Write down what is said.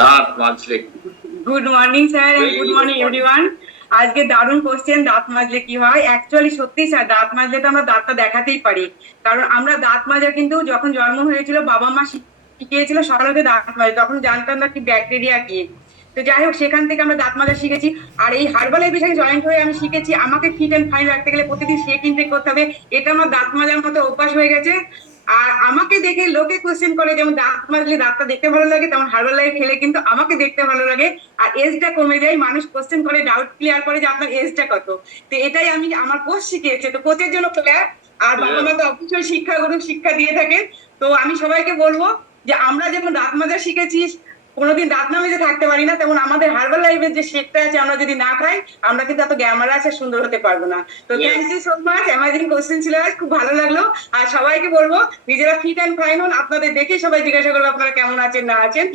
দাঁত মাজলে good morning sir, good morning everyone. আজকে দারুণ কোশ্চেন, দাঁত মাজলে কি হয়। অ্যাকচুয়ালি সত্যি স্যার, দাঁত মাজলে তো আমরা দাঁতটা দেখাতেই পারি। কারণ আমরা দাঁত মাজা কিন্তু যখন জন্ম হয়েছিল বাবা মা শিখিয়েছিল সকালে দাঁত মাজা, তখন জানতাম না কি ব্যাকটেরিয়া কি। তো যাই হোক, সেখান থেকে আমরা দাঁত মাজা শিখেছি। আর এই হার্বাল বিষয়ে জয়েন্ট হয়ে আমি শিখেছি আমাকে ফিট অ্যান্ড ফাইন রাখতে গেলে প্রতিদিন শেক ইনটেক করতে হবে। এটা আমার দাঁত মাজার মতো অভ্যাস হয়ে গেছে। আর আমাকে দেখে লোকে কোশ্চেন করে, যেমন দাঁত মাজলে দাঁতটা দেখতে ভালো লাগে, তেমন হার্বাল লাইফ খেলে কিন্তু আমাকে দেখতে ভালো লাগে। আর এজটা কমে যায়, মানুষ কোশ্চেন করে, ডাউট ক্লিয়ার করে যে আপনার এজটা কত। তো এটাই আমি আমার কোচ শিখিয়েছে, তো কোচের জন্য ক্লাস। আর বাবা মা তো অবশ্যই শিক্ষাগুরু শিক্ষা দিয়ে থাকেন। তো আমি সবাইকে বলবো যে আমরা যেমন দাঁত মাজা শিখেছি, কোনোদিন দাঁত না মেজে থাকতে পারি না, তেমন আমাদের হার্বাল লাইফের যে শেকটা আছে আমরা যদি না খাই, আমরা কিন্তু এত গ্যামারা আছে সুন্দর হতে পারবো না। তো thank you so much, amazing question ছিল, খুব ভালো লাগলো। আর সবাইকে বলবো নিজেরা ফিট অ্যান্ড ফাইন হন, আপনাদের দেখে সবাই জিজ্ঞাসা করবে আপনারা কেমন আছেন না আছেন।